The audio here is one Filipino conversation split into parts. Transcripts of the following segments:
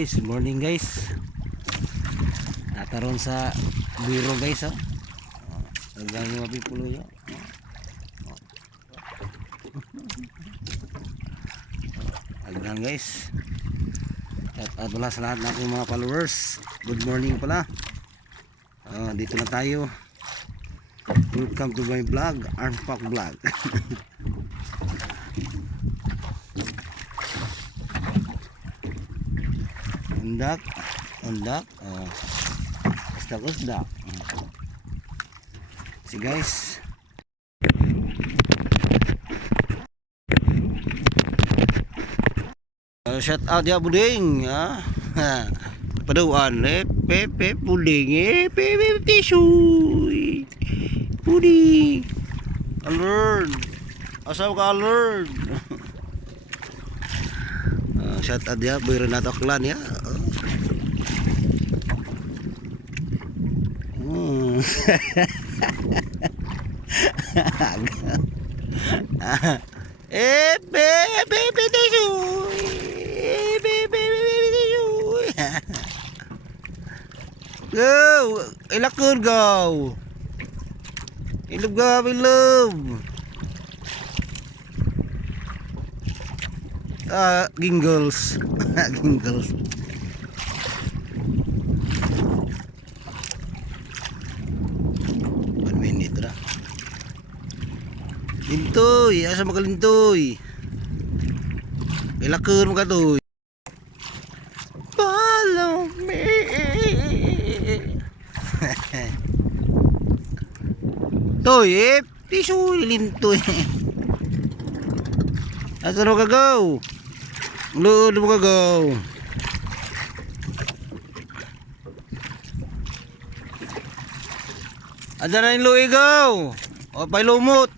guys, good morning guys. Nataron sa biro guys, oh. Hanggang yung mapipulo nyo. Hanggang guys. At wala sa lahat ng aking mga followers. Good morning pala. Dito na tayo. Welcome to my vlog, Arnpak Vlog. Undak, usdak. Si guys. Shout out ya buding, paduan pepe puding pepe tisuy puding alert asal ka alert. Shout out ya boy Renato Clan ya. Baby tisuy go ilakon go ilog go ilog gingles gingles 1 minute na lintoy asa magalintoy ilakon mo ka to. Follow me. Toy piso lintoy. Asa mo ka go? Lood mo ka go. Ada na yung luwi go. O pay lumot.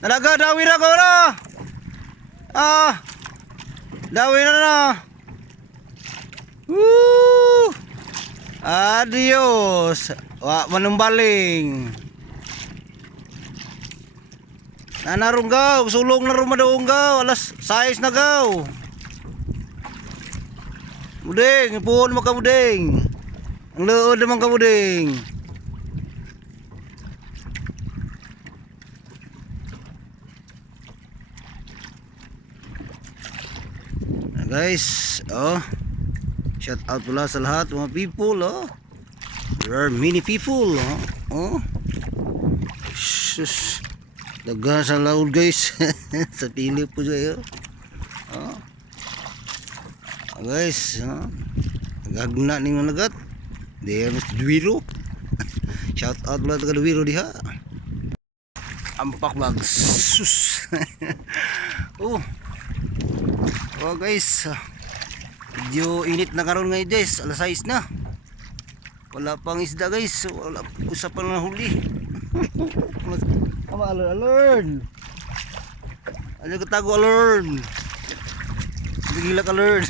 Nalaga dawi na ko na. Dawi na. Woo! Adios. Manumbaling. Nanarong gaw, sulong na rumadong gaw, alas 6 na gaw. Buding, ipuon mo ka buding. Ang lood naman ka buding. Guys, shout out pula sa lahat mga people, there are many people, shush, daga sa laod guys. Sa pili po siya, guys, gagna ning nagat there mas duwiro. Shout out pula taga duwiro diha Arnpak Vlog. Sus. Guys, medyo init na karon ngayon guys, alas 6 na, wala pang isda guys, wala usapan na huli. Alern ano ka tago alern bigila ka alern.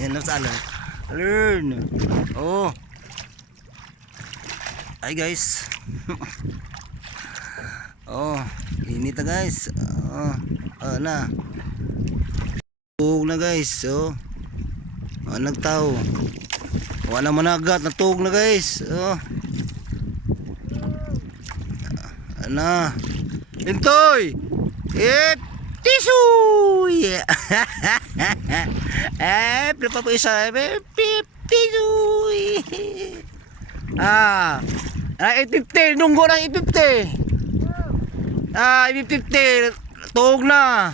Yan lang sa alern. Ay guys. Init na guys. Na tuog na guys, nagtao wala managat, natuog na guys, lintoy tisuy. Prapa po isa tisuy. 850 nunggo na 850. 850 tuog na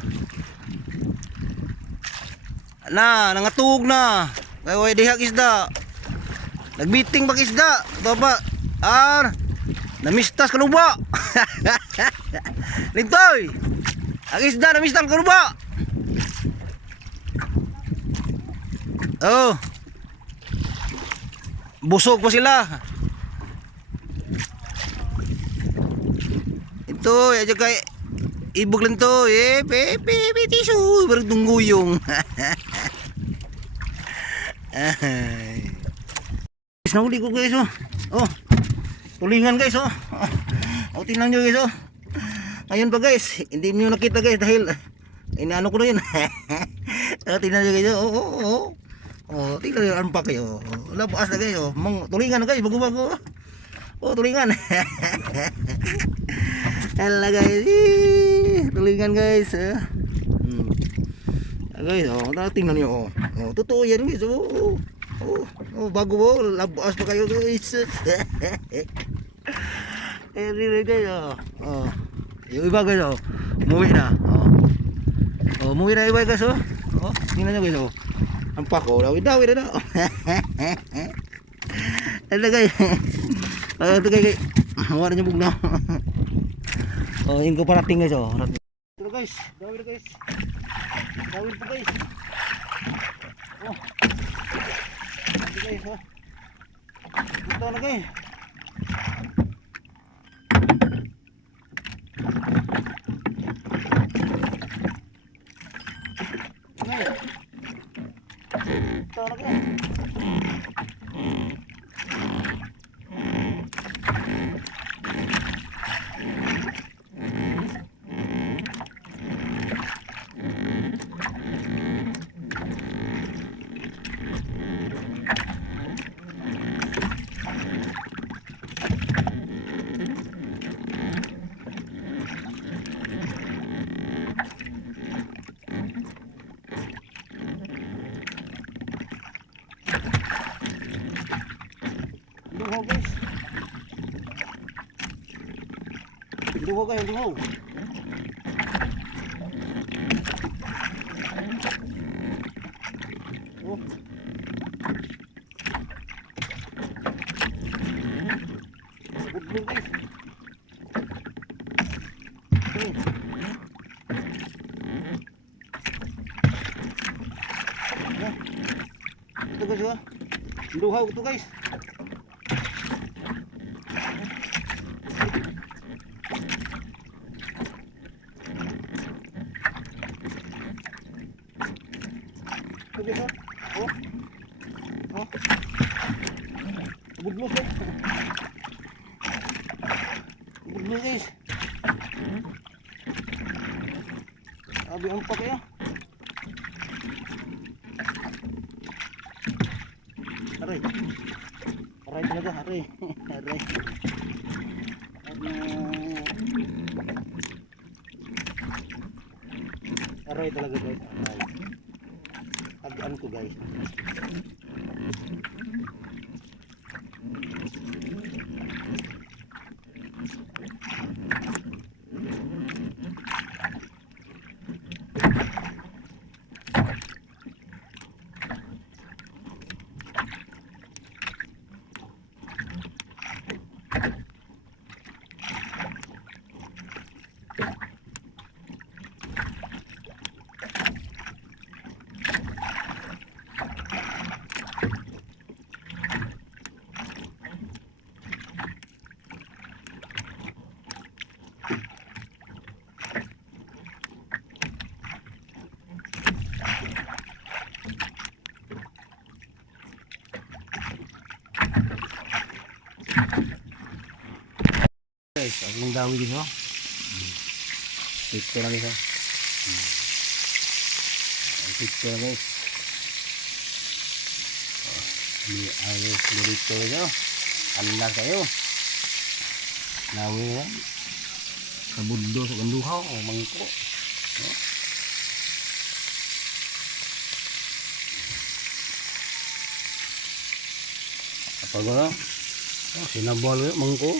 nangatug na kay dihag isda, nagbiting bag isda baba, namistas kanuba. Lintoy ang isda namistas kanuba. Busog pa sila ito aja kay ibog lang to, pepe tisu barang tungguyong. Guys, nahuli ko guys, tulingan guys, tingnan nyo guys, ngayon pa guys, hindi nyo nakita guys dahil inaano ko na yun. Tingnan nyo guys, Oh, tingnan yung armpak kayo. Oh, labuas na kayo. Tulingan na kayo, bago-bago. Oh, tulingan. Hala guys. Tulingan guys. Guys, tingnan niyo. Oh, totoo yan guys. Bago po. Labuas pa kayo guys. Really guys. Yung iba guys. Umuwi na. Umuwi na iba guys. Tingnan niyo guys. Ang pako, dawid na daw. Ano guys? Ito guys. Wala niyo bugnaw. Yung ko parating guys. Ito guys, dawid na guys. Dawid po guys. Ito guys. Ito na guys. Ito na guys. Duho guys. Duho kayo, duho. Oh. Budlo guys. Ito guys. Duho ito guys. Budlo guys. Budlo guys. Abi ang pa kaya. Aray. Aray talaga, aray. Aray. Aray talaga guys. Aray. Tagaan ko guys. Guys, ang dawi dito. Ito na guys. Ito na guys. Ini ayos dito nyo. Anda kayo. Nawi na. Sa budlo sa ganduhaw o mangko. Apa gua? Sinabol mangko.